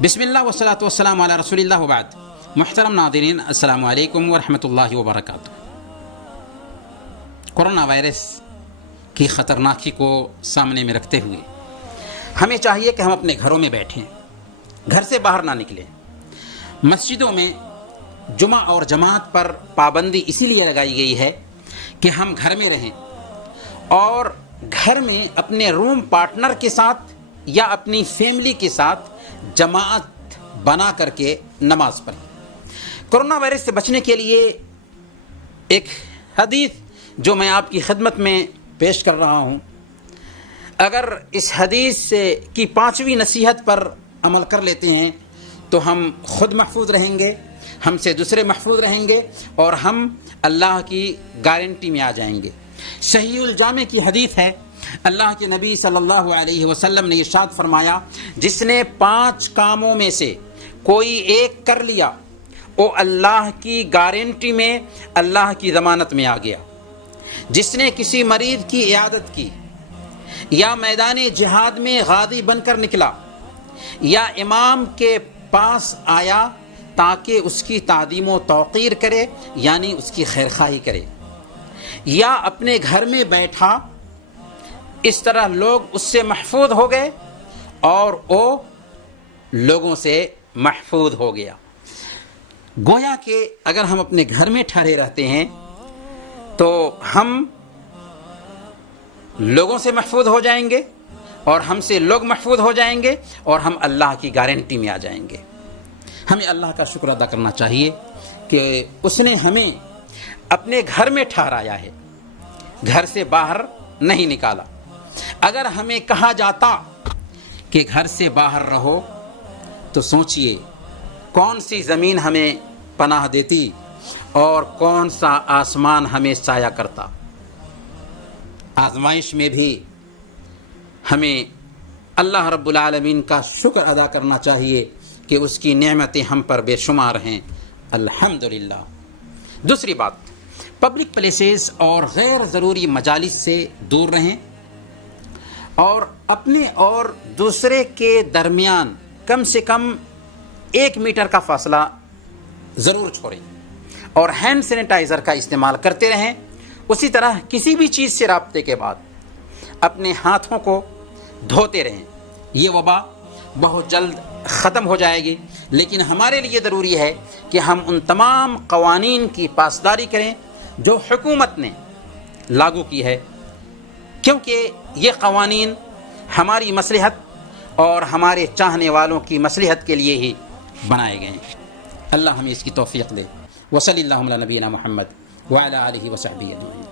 بسم اللہ والصلاۃ والسلام علی رسول اللہ وبعد. محترم ناظرین، السلام علیکم ورحمۃ اللہ وبرکاتہ. کورونا وائرس کی خطرناکی کو سامنے میں رکھتے ہوئے ہمیں چاہیے کہ ہم اپنے گھروں میں بیٹھیں، گھر سے باہر نہ نکلیں. مسجدوں میں جمعہ اور جماعت پر پابندی اسی لیے لگائی گئی ہے کہ ہم گھر میں رہیں اور گھر میں اپنے روم پارٹنر کے ساتھ یا اپنی فیملی کے ساتھ جماعت بنا کر کے نماز پڑھیں. کورونا وائرس سے بچنے کے لیے ایک حدیث جو میں آپ کی خدمت میں پیش کر رہا ہوں، اگر اس حدیث کی 5ویں نصیحت پر عمل کر لیتے ہیں تو ہم خود محفوظ رہیں گے، ہم سے دوسرے محفوظ رہیں گے اور ہم اللہ کی گارنٹی میں آ جائیں گے. صحیح الجامع کی حدیث ہے، اللہ کے نبی صلی اللہ علیہ وسلم نے ارشاد فرمایا، جس نے 5 کاموں میں سے کوئی ایک کر لیا وہ اللہ کی گارنٹی میں، اللہ کی ضمانت میں آ گیا. جس نے کسی مریض کی عیادت کی، یا میدان جہاد میں غازی بن کر نکلا، یا امام کے پاس آیا تاکہ اس کی تعظیم و توقیر کرے، یعنی اس کی خیرخواہی کرے، یا اپنے گھر میں بیٹھا، اس طرح لوگ اس سے محفوظ ہو گئے اور وہ لوگوں سے محفوظ ہو گیا. گویا کہ اگر ہم اپنے گھر میں ٹھہرے رہتے ہیں تو ہم لوگوں سے محفوظ ہو جائیں گے اور ہم سے لوگ محفوظ ہو جائیں گے اور ہم اللہ کی گارنٹی میں آ جائیں گے. ہمیں اللہ کا شکر ادا کرنا چاہیے کہ اس نے ہمیں اپنے گھر میں ٹھہرایا ہے، گھر سے باہر نہیں نکالا. اگر ہمیں کہا جاتا کہ گھر سے باہر رہو تو سوچئے کون سی زمین ہمیں پناہ دیتی اور کون سا آسمان ہمیں سایہ کرتا. آزمائش میں بھی ہمیں اللہ رب العالمین کا شکر ادا کرنا چاہیے کہ اس کی نعمتیں ہم پر بے شمار ہیں، الحمدللہ. دوسری بات، پبلک پلیسز اور غیر ضروری مجالس سے دور رہیں اور اپنے اور دوسرے کے درمیان کم سے کم 1 میٹر کا فاصلہ ضرور چھوڑیں اور ہینڈ سینیٹائزر کا استعمال کرتے رہیں. اسی طرح کسی بھی چیز سے رابطے کے بعد اپنے ہاتھوں کو دھوتے رہیں. یہ وبا بہت جلد ختم ہو جائے گی، لیکن ہمارے لیے ضروری ہے کہ ہم ان تمام قوانین کی پاسداری کریں جو حکومت نے لاگو کی ہے، کیونکہ یہ قوانین ہماری مصلحت اور ہمارے چاہنے والوں کی مصلحت کے لیے ہی بنائے گئے ہیں. اللہ ہمیں اس کی توفیق دے. وصلی اللہ علی نبینا محمد وعلی آلہ وصحبہ اجمعین.